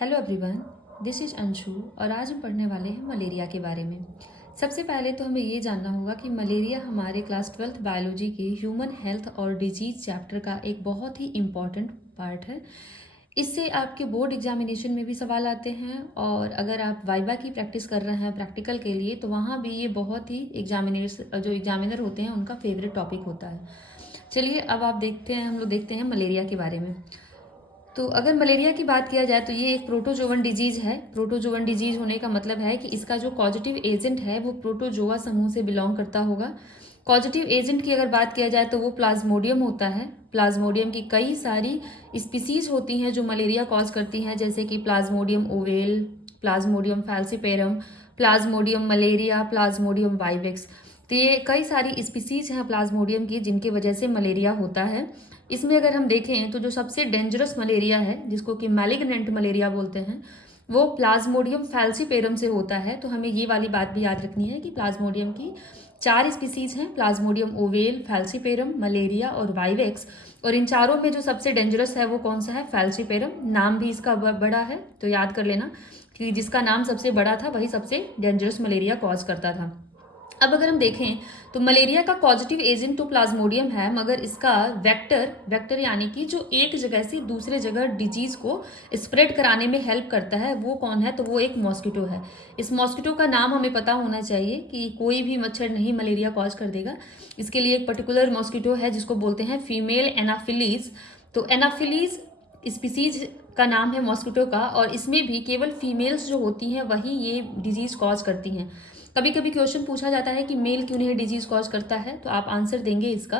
Hello everyone, this is Anshu और आज हम पढ़ने वाले हैं मलेरिया के बारे में। सबसे पहले तो हमें ये जानना होगा कि मलेरिया हमारे क्लास 12th बायोलॉजी के ह्यूमन हेल्थ और डिजीज़ चैप्टर का एक बहुत ही इम्पॉर्टेंट पार्ट है। इससे आपके बोर्ड एग्जामिनेशन में भी सवाल आते हैं और अगर आप वाइवा की प्रैक्टिस कर रहे हैं प्रैक्टिकल के लिए तो वहाँ भी ये बहुत ही एग्जामिनर होते हैं उनका फेवरेट टॉपिक होता है। चलिए अब हम लोग देखते हैं मलेरिया के बारे में। तो अगर मलेरिया की बात किया जाए तो ये एक प्रोटोजोवन डिजीज है। प्रोटोजोवन डिजीज होने का मतलब है कि इसका जो कॉजेटिव एजेंट है वो प्रोटोजोआ समूह से बिलोंग करता होगा। कॉजेटिव एजेंट की अगर बात किया जाए तो वो प्लाज्मोडियम होता है। प्लाज्मोडियम की कई सारी स्पीसीज होती हैं जो मलेरिया कॉज करती हैं, जैसे कि Plasmodium oval, Plasmodium falciparum, Plasmodium malaria, Plasmodium vivax. तो ये कई सारी स्पीसीज हैं प्लाज्मोडियम की जिनकी वजह से मलेरिया होता है। इसमें अगर हम देखें तो जो सबसे डेंजरस मलेरिया है जिसको कि मैलिग्नेंट मलेरिया बोलते हैं वो प्लाज्मोडियम फैल्सीपेरम से होता है। तो हमें ये वाली बात भी याद रखनी है कि प्लाज्मोडियम की 4 स्पीसीज हैं, प्लाज्मोडियम ओवेल, फैल्सीपेरम, मलेरिया और वाइवेक्स। और इन चारों में जो सबसे डेंजरस है वो कौन सा है? फैल्सीपेरम। नाम भी इसका बड़ा है तो याद कर लेना कि जिसका नाम सबसे बड़ा था वही सबसे डेंजरस मलेरिया कॉज करता था। अब अगर हम देखें तो मलेरिया का पॉजिटिव एजेंट तो प्लाज्मोडियम है, मगर इसका वेक्टर यानी कि जो एक जगह से दूसरे जगह डिजीज को स्प्रेड कराने में हेल्प करता है वो कौन है? तो वो एक मॉस्किटो है। इस मॉस्किटो का नाम हमें पता होना चाहिए कि कोई भी मच्छर नहीं मलेरिया कॉज कर देगा। इसके लिए एक पर्टिकुलर मॉस्किटो है जिसको बोलते हैं फीमेल एनाफिलीज। तो एनाफिलीज स्पीसीज का नाम है मॉस्किटो का, और इसमें भी केवल फीमेल्स जो होती हैं वही ये डिजीज कॉज करती हैं। कभी कभी क्वेश्चन पूछा जाता है कि मेल क्यों नहीं डिजीज कॉज करता है, तो आप आंसर देंगे इसका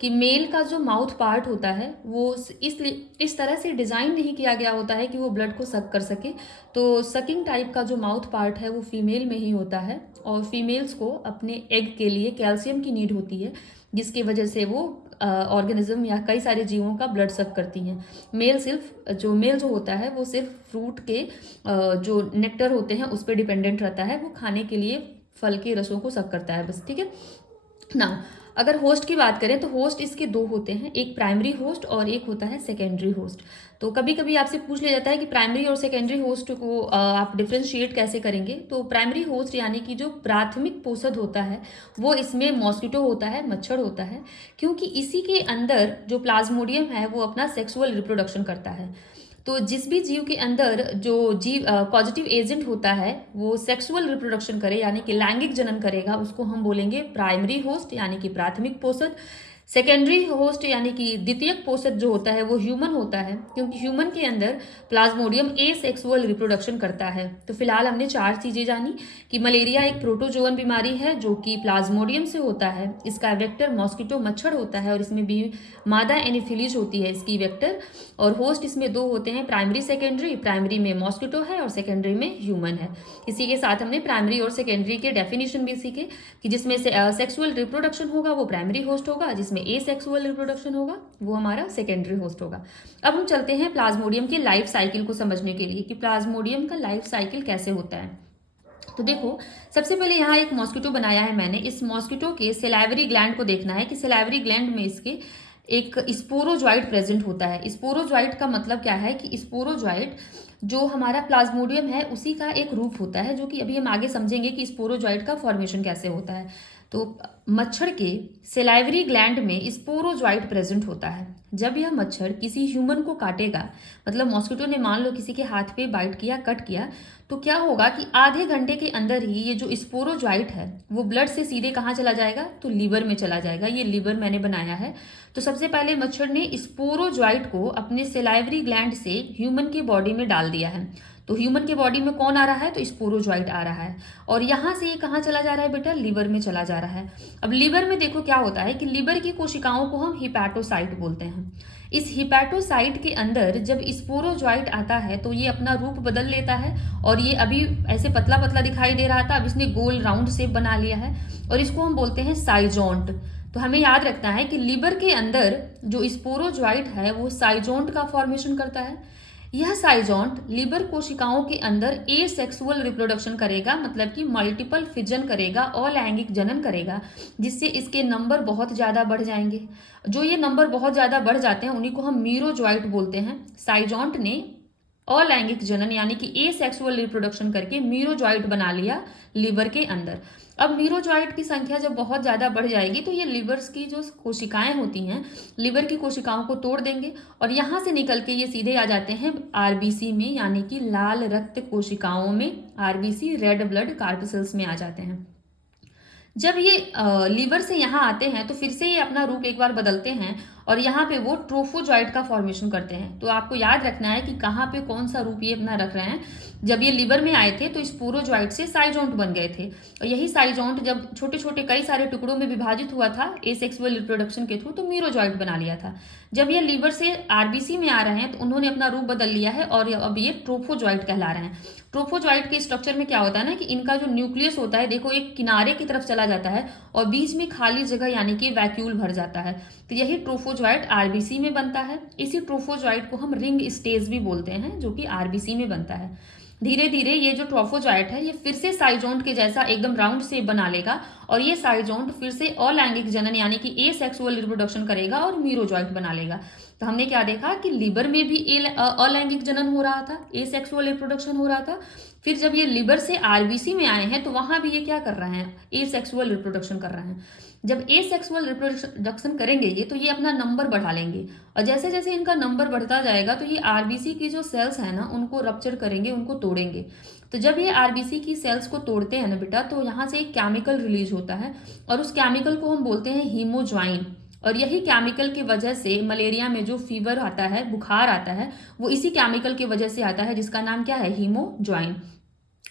कि मेल का जो माउथ पार्ट होता है वो इस तरह से डिज़ाइन नहीं किया गया होता है कि वो ब्लड को सक कर सके। तो सकिंग टाइप का जो माउथ पार्ट है वो फीमेल में ही होता है, और फीमेल्स को अपने एग के लिए कैल्शियम की नीड होती है जिसकी वजह से वो ऑर्गेनिज्म या कई सारे जीवों का ब्लड सक करती हैं। मेल जो होता है वो सिर्फ फ्रूट के जो नेक्टर होते हैं उस पर डिपेंडेंट रहता है, वो खाने के लिए फल के रसों को सक करता है बस। ठीक है ना। अगर होस्ट की बात करें तो होस्ट इसके 2 होते हैं, एक प्राइमरी होस्ट और एक होता है सेकेंडरी होस्ट। तो कभी कभी आपसे पूछ लिया जाता है कि प्राइमरी और सेकेंडरी होस्ट को आप डिफ्रेंशिएट कैसे करेंगे। तो प्राइमरी होस्ट यानी कि जो प्राथमिक पोषक होता है वो इसमें मॉस्किटो होता है, मच्छर होता है, क्योंकि इसी के अंदर जो प्लाज्मोडियम है वो अपना सेक्सुअल रिप्रोडक्शन करता है। तो जिस भी जीव के अंदर जो जीव पॉजिटिव एजेंट होता है वो सेक्सुअल रिप्रोडक्शन करे यानी कि लैंगिक जनन करेगा उसको हम बोलेंगे प्राइमरी होस्ट यानी कि प्राथमिक पोषक। सेकेंडरी होस्ट यानी कि द्वितीयक पोषक जो होता है वो ह्यूमन होता है, क्योंकि ह्यूमन के अंदर प्लाज्मोडियम एसेक्सुअल रिप्रोडक्शन करता है। तो फिलहाल हमने 4 चीजें जानी कि मलेरिया एक प्रोटोजोअन बीमारी है जो कि प्लाज्मोडियम से होता है, इसका वेक्टर मॉस्किटो मच्छर होता है और इसमें भी मादा एनिफिलीज होती है इसकी वेक्टर, और होस्ट इसमें 2 होते हैं, प्राइमरी सेकेंडरी। प्राइमरी में मॉस्किटो है और सेकेंडरी में ह्यूमन है। इसी के साथ हमने प्राइमरी और सेकेंडरी के डेफिनेशन भी सीखे कि जिसमें सेक्सुअल रिप्रोडक्शन होगा वो प्राइमरी होस्ट होगा, जिसमें एसेक्सुअल रिप्रोडक्शन होगा वो हमारा सेकेंडरी होस्ट होगा। अब हम चलते हैं प्लाज्मोडियम की लाइफ साइकिल को समझने के लिए कि प्लाज्मोडियम का लाइफ साइकिल कैसे होता है। तो देखो, सबसे पहले यहाँ एक मॉस्किटो बनाया है मैंने। इस मॉस्किटो के सेलाइवरी ग्लैंड को देखना है कि सेलाइवरी ग्लैंड में इसके एक स्पोरोजॉइट प्रेजेंट होता है। स्पोरोजॉइट का मतलब क्या है कि स्पोरोजॉइट जो हमारा प्लाज्मोडियम है उसी का एक रूप होता है, जो कि अभी हम आगे समझेंगे कि स्पोरोजॉइट का फॉर्मेशन कैसे होता है। तो मच्छर के सेलाइवरी ग्लैंड में स्पोरोजॉइट प्रेजेंट होता है। जब यह मच्छर किसी ह्यूमन को काटेगा, मतलब मॉस्किटो ने मान लो किसी के हाथ पे बाइट किया, कट किया, तो क्या होगा कि आधे घंटे के अंदर ही ये जो स्पोरोजॉइट है वो ब्लड से सीधे कहाँ चला जाएगा? तो लीवर में चला जाएगा। ये लीवर मैंने बनाया है। तो सबसे पहले मच्छर ने स्पोरोजॉइट को अपने सेलाइवरी ग्लैंड से ह्यूमन की बॉडी में डाल दिया है। तो ह्यूमन के बॉडी में कौन आ रहा है? तो स्पोरोजॉइट आ रहा है, और यहाँ से ये कहाँ चला जा रहा है बेटा? लीवर में चला जा रहा है। अब लीवर में देखो क्या होता है कि लीवर की कोशिकाओं को हम हिपैटोसाइट बोलते हैं। इस हिपैटोसाइट के अंदर जब स्पोरोजॉइट आता है तो ये अपना रूप बदल लेता है, और ये अभी ऐसे पतला पतला दिखाई दे रहा था, अब इसने गोल राउंड शेप बना लिया है, और इसको हम बोलते हैं साइजोंट। तो हमें याद रखना है कि लीवर के अंदर जो स्पोरोजॉइट है वो साइजोंट का फॉर्मेशन करता है। यह साइजोंट लीवर कोशिकाओं के अंदर एसेक्सुअल रिप्रोडक्शन करेगा, मतलब कि मल्टीपल फिजन करेगा और लैंगिक जनन करेगा, जिससे इसके नंबर बहुत ज़्यादा बढ़ जाएंगे। जो ये नंबर बहुत ज़्यादा बढ़ जाते हैं उन्हीं को हम मीरोजॉइट बोलते हैं। साइजोंट ने अलैंगिक जनन यानी कि एसेक्सुअल रिप्रोडक्शन करके मीरोजॉइट बना लिया लिवर के अंदर। अब मीरोजॉइट की संख्या जब बहुत ज़्यादा बढ़ जाएगी तो ये लिवर्स की जो कोशिकाएं होती हैं, लिवर की कोशिकाओं को तोड़ देंगे और यहाँ से निकल के ये सीधे आ जाते हैं आरबीसी में, यानी कि लाल रक्त कोशिकाओं में। आरबीसी रेड ब्लड कार्पसेल्स में आ जाते हैं। जब ये लीवर से यहाँ आते हैं तो फिर से ये अपना रूप एक बार बदलते हैं और यहाँ पे वो ट्रोफोजॉइट का फॉर्मेशन करते हैं। तो आपको याद रखना है कि कहाँ पे कौन सा रूप ये अपना रख रहे हैं। जब ये लीवर में आए थे तो स्पोरोजॉइट से साइजोंट बन गए थे और यही साइजोंट जब छोटे छोटे कई सारे टुकड़ों में विभाजित हुआ था एसेक्सुअल रिप्रोडक्शन के थ्रू, तो मीरोजॉइट बना लिया था। जब ये लीवर से आरबीसी में आ रहे हैं तो उन्होंने अपना रूप बदल लिया है और अब ये ट्रोफोजॉइट कहला रहे हैं। ट्रोफोजॉइट के स्ट्रक्चर में क्या होता है ना कि इनका जो न्यूक्लियस होता है, देखो, एक किनारे की तरफ चला जाता है और बीच में खाली जगह यानी कि वैक्यूल भर जाता है। तो यही ट्रोफोजॉइट आरबीसी में बनता है। इसी ट्रोफोजॉइट को हम रिंग स्टेज भी बोलते हैं, जो कि आरबीसी में बनता है। धीरे धीरे ये जो ट्रोफोजॉइट है ये फिर से साइजोंट के जैसा एकदम राउंड शेप बना लेगा और ये साइजोंट फिर से अलैंगिक जनन यानी कि एसेक्सुअल रिप्रोडक्शन करेगा और मीरोजॉइट बना लेगा। तो हमने क्या देखा कि लिवर में भी अलैंगिक जनन हो रहा था, एसेक्सुअल रिप्रोडक्शन हो रहा था। फिर जब ये लिवर से आरबीसी में आए हैं तो वहां भी ये क्या कर रहे हैं, एसेक्सुअल रिप्रोडक्शन कर रहे हैं। जब एसेक्सुअल रिप्रोडक्शन करेंगे ये तो ये अपना नंबर बढ़ा लेंगे और जैसे जैसे इनका नंबर बढ़ता जाएगा तो ये आरबीसी की जो सेल्स है ना उनको रप्चर करेंगे, उनको तोड़ेंगे। तो जब ये आरबीसी की सेल्स को तोड़ते हैं ना बेटा, तो यहाँ से एक केमिकल रिलीज होता है और उस केमिकल को हम बोलते हैं हीमोज्वाइन। और यही केमिकल की वजह से मलेरिया में जो फीवर आता है, बुखार आता है, वो इसी केमिकल की वजह से आता है जिसका नाम क्या है, हीमोज्वाइन।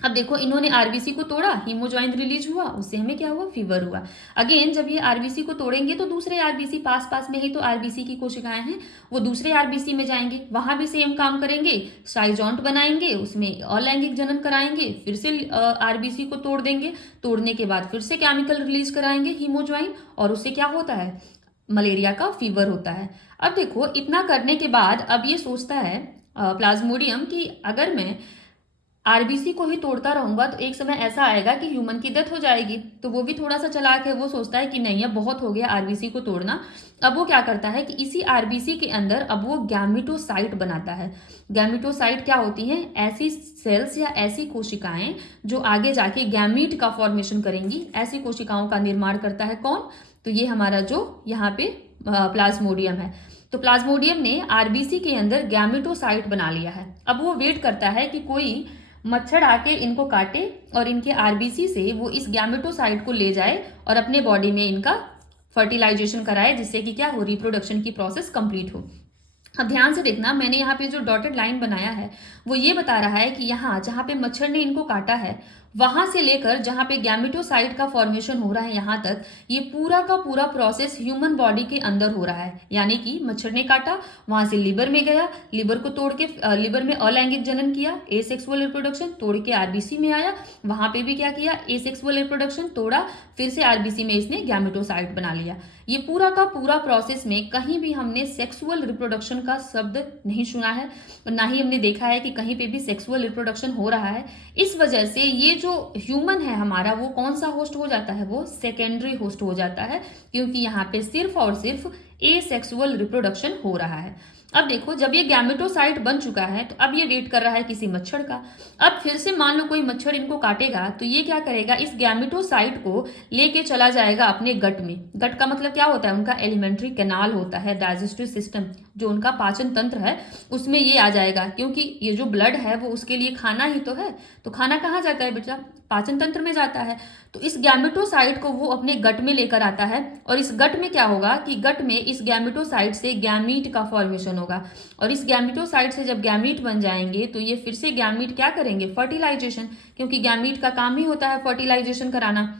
अब देखो, इन्होंने आरबीसी को तोड़ा, हीमोज्वाइन रिलीज हुआ, उससे हमें क्या हुआ, फीवर हुआ। अगेन जब ये आरबीसी को तोड़ेंगे तो दूसरे आरबीसी, पास पास में ही तो आरबीसी की कोशिकाएं हैं, वो दूसरे आरबीसी में जाएंगे, वहां भी सेम काम करेंगे, साइजोंट बनाएंगे, उसमें अलैंगिक जनन कराएंगे, फिर से आरबीसी को तोड़ देंगे, तोड़ने के बाद फिर से केमिकल रिलीज कराएंगे हीमोज्वाइन, और उससे क्या होता है, मलेरिया का फीवर होता है। अब देखो, इतना करने के बाद अब ये सोचता है प्लाज्मोडियम कि अगर मैं आरबीसी को ही तोड़ता रहूंगा तो एक समय ऐसा आएगा कि ह्यूमन की डेथ हो जाएगी। तो वो भी थोड़ा सा चालाक है, वो सोचता है कि नहीं, अब बहुत हो गया आरबीसी को तोड़ना। अब वो क्या करता है कि इसी आरबीसी के अंदर अब वो गैमेटोसाइट बनाता है। गैमेटोसाइट क्या होती हैं, ऐसी सेल्स या ऐसी कोशिकाएं जो आगे जाके गैमीट का फॉर्मेशन करेंगी, ऐसी कोशिकाओं का निर्माण करता है कौन, तो ये हमारा जो यहाँ पे प्लाज्मोडियम है। तो प्लाज्मोडियम ने आरबीसी के अंदर गैमेटोसाइट बना लिया है। अब वो वेट करता है कि कोई मच्छर आके इनको काटे और इनके आरबीसी से वो इस गैमेटोसाइट को ले जाए और अपने बॉडी में इनका फर्टिलाइजेशन कराए, जिससे कि क्या हो, रिप्रोडक्शन की प्रोसेस कंप्लीट हो। अब ध्यान से देखना, मैंने यहाँ पे जो डॉटेड लाइन बनाया है वो ये बता रहा है कि यहाँ जहाँ पे मच्छर ने इनको काटा है वहां से लेकर जहाँ पे गैमेटोसाइट का फॉर्मेशन हो रहा है यहाँ तक, ये पूरा का पूरा प्रोसेस ह्यूमन बॉडी के अंदर हो रहा है। यानी कि मच्छर ने काटा, वहां से लिवर में गया, लिवर को तोड़ के लिवर में अलैंगिक जनन किया, एसेक्सुअल रिप्रोडक्शन, तोड़ के आरबीसी में आया, वहां पे भी क्या किया, एसेक्सुअल रिप्रोडक्शन, तोड़ा, फिर से आरबीसी में इसने गैमेटोसाइट बना लिया। ये पूरा का पूरा प्रोसेस में कहीं भी हमने सेक्सुअल रिप्रोडक्शन का शब्द नहीं सुना है और ना ही हमने देखा है कि कहीं पे भी सेक्सुअल रिप्रोडक्शन हो रहा है। इस वजह से ये जो ह्यूमन है हमारा, वो कौन सा होस्ट हो जाता है, वो सेकेंडरी होस्ट हो जाता है, क्योंकि यहाँ पे सिर्फ और सिर्फ एसेक्सुअल रिप्रोडक्शन हो रहा है। अब देखो, जब ये गैमेटोसाइट बन चुका है तो अब ये वेट कर रहा है किसी मच्छर का। अब फिर से मान लो कोई मच्छर इनको काटेगा तो ये क्या करेगा, इस गैमेटोसाइट को लेके चला जाएगा अपने गट में। गट का मतलब क्या होता है, उनका एलिमेंट्री कैनाल होता है, डाइजेस्टिव सिस्टम, जो उनका पाचन तंत्र है, उसमें ये आ जाएगा, क्योंकि ये जो ब्लड है वो उसके लिए खाना ही तो है। तो खाना कहाँ जाता है बेटा, पाचन तंत्र में जाता है। तो इस गैमेटोसाइट को वो अपने गट में लेकर आता है और इस गट में क्या होगा कि गट में इस गैमेटोसाइट से गैमीट का फॉर्मेशन होगा और इस गैमेटोसाइट से जब गैमीट बन जाएंगे तो ये फिर से गैमीट क्या करेंगे, फर्टिलाइजेशन, क्योंकि गैमीट का काम ही होता है फर्टिलाइजेशन कराना।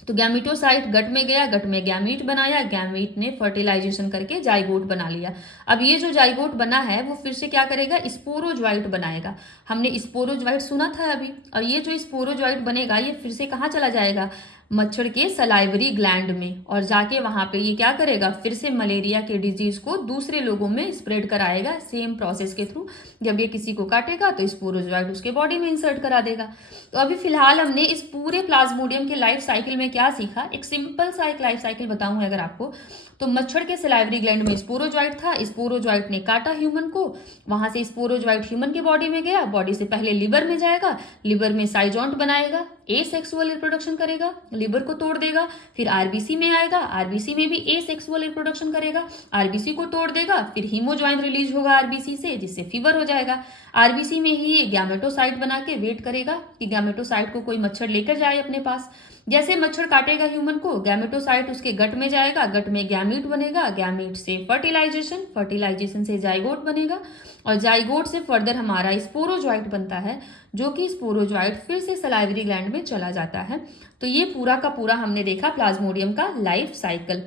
तो गैमेटोसाइट गट में गया, गट में गैमीट बनाया, गैमीट ने फर्टिलाइजेशन करके जाइगोट बना लिया। अब ये जो जाइगोट बना है वो फिर से क्या करेगा, स्पोरोजॉइट बनाएगा। हमने स्पोरोजॉइट सुना था अभी, और ये जो स्पोरोजॉइट बनेगा ये फिर से कहाँ चला जाएगा, मच्छर के सलाइवरी ग्लैंड में, और जाके वहां पे ये क्या करेगा, फिर से मलेरिया के डिजीज को दूसरे लोगों में स्प्रेड कराएगा सेम प्रोसेस के थ्रू। जब ये किसी को काटेगा तो स्पोरोजोइट उसके बॉडी में इंसर्ट करा देगा। तो अभी फिलहाल हमने इस पूरे प्लाज्मोडियम के लाइफ साइकिल में क्या सीखा, एक सिंपल सा एक लाइफ साइकिल बताऊंगा अगर आपको। तो मच्छर के सलाइवरी ग्लैंड में स्पोरोजोइट था, स्पोरोजोइट ने काटा ह्यूमन को, वहां से स्पोरोजोइट ह्यूमन के बॉडी में गया, बॉडी से पहले लिवर में जाएगा, लिवर में साइजोंट बनाएगा, एसेक्सुअल रिप्रोडक्शन करेगा, लिवर को तोड़ देगा, फिर आरबीसी में आएगा, आरबीसी में भी एसेक्सुअल रिप्रोडक्शन करेगा, आरबीसी को तोड़ देगा, फिर हीमोजॉइन रिलीज होगा आरबीसी से, जिससे फीवर हो जाएगा। आरबीसी में ही ये गैमेटोसाइट बना के वेट करेगा कि गैमेटोसाइट को कोई मच्छर लेकर जाए अपने पास। जैसे मच्छर काटेगा ह्यूमन को, गैमेटोसाइट उसके गट में जाएगा, गट में गैमीट बनेगा, गैमीट से फर्टिलाइजेशन, फर्टिलाइजेशन से जाइगोट बनेगा, और जाइगोट से फर्दर हमारा स्पोरोजोइट बनता है, जो कि स्पोरोजोइट फिर से सलाइवरी ग्लैंड में चला जाता है। तो ये पूरा का पूरा हमने देखा प्लाज्मोडियम का लाइफ साइकिल।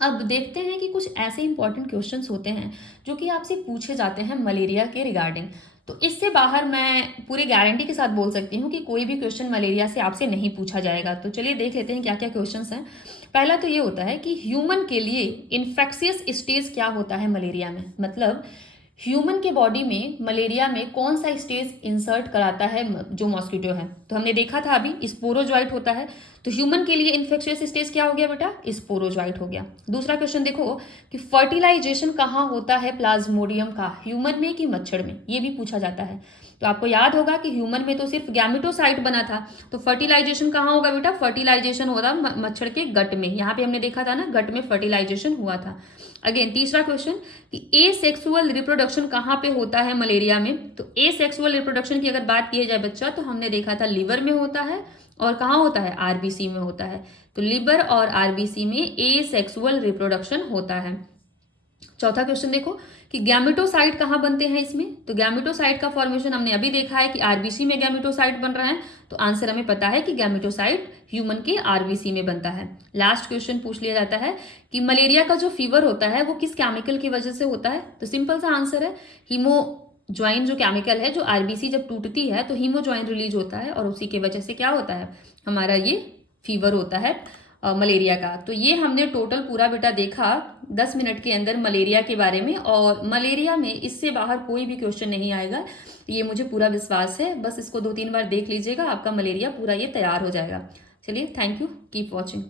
अब देखते हैं कि कुछ ऐसे इंपॉर्टेंट क्वेश्चंस होते हैं जो कि आपसे पूछे जाते हैं मलेरिया के रिगार्डिंग। तो इससे बाहर मैं पूरी गारंटी के साथ बोल सकती हूँ कि कोई भी क्वेश्चन मलेरिया से आपसे नहीं पूछा जाएगा। तो चलिए देख लेते हैं क्या क्या क्वेश्चंस हैं। पहला तो ये होता है कि ह्यूमन के लिए इन्फेक्शियस स्टेज क्या होता है मलेरिया में, मतलब ह्यूमन के बॉडी में मलेरिया में कौन सा स्टेज इंसर्ट कराता है जो मॉस्किटो है। तो हमने देखा था अभी स्पोरोजोइट होता है, तो ह्यूमन के लिए इन्फेक्शियस स्टेज क्या हो गया बेटा, स्पोरोजोइट हो गया। दूसरा क्वेश्चन देखो कि फर्टिलाइजेशन कहाँ होता है प्लाज्मोडियम का, ह्यूमन में कि मच्छर में, ये भी पूछा जाता है। तो आपको याद होगा कि ह्यूमन में तो सिर्फ गैमेटोसाइट बना था, तो फर्टिलाइजेशन कहाँ होगा बेटा, फर्टिलाइजेशन होगा मच्छर के गट में। यहाँ पे हमने देखा था ना, गट में फर्टिलाइजेशन हुआ था। अगेन तीसरा क्वेश्चन कि एसेक्सुअल रिप्रोडक्शन कहाँ पे होता है मलेरिया में। तो एसेक्सुअल रिप्रोडक्शन की अगर बात की जाए बच्चा, तो हमने देखा था लिवर में होता है, और कहाँ होता है, आरबीसी में होता है। तो लिवर और आरबीसी में एसेक्सुअल रिप्रोडक्शन होता है। चौथा क्वेश्चन देखो कि गैमेटोसाइट कहाँ बनते हैं इसमें। तो गैमेटोसाइट का फॉर्मेशन हमने अभी देखा है कि आरबीसी में गैमेटोसाइट बन रहा है, तो आंसर हमें पता है कि गैमेटोसाइट ह्यूमन के आरबीसी में बनता है। लास्ट क्वेश्चन पूछ लिया जाता है कि मलेरिया का जो फीवर होता है वो किस केमिकल की वजह से होता है। तो सिंपल सा आंसर है हीमोजॉइन, जो केमिकल है, जो आरबीसी जब टूटती है तो हीमोजॉइन रिलीज होता है, और उसी की वजह से क्या होता है, हमारा ये फीवर होता है मलेरिया का। तो ये हमने टोटल पूरा बेटा देखा 10 मिनट के अंदर मलेरिया के बारे में, और मलेरिया में इससे बाहर कोई भी क्वेश्चन नहीं आएगा, ये मुझे पूरा विश्वास है। बस इसको 2-3 बार देख लीजिएगा, आपका मलेरिया पूरा ये तैयार हो जाएगा। चलिए, थैंक यू, कीप वॉचिंग।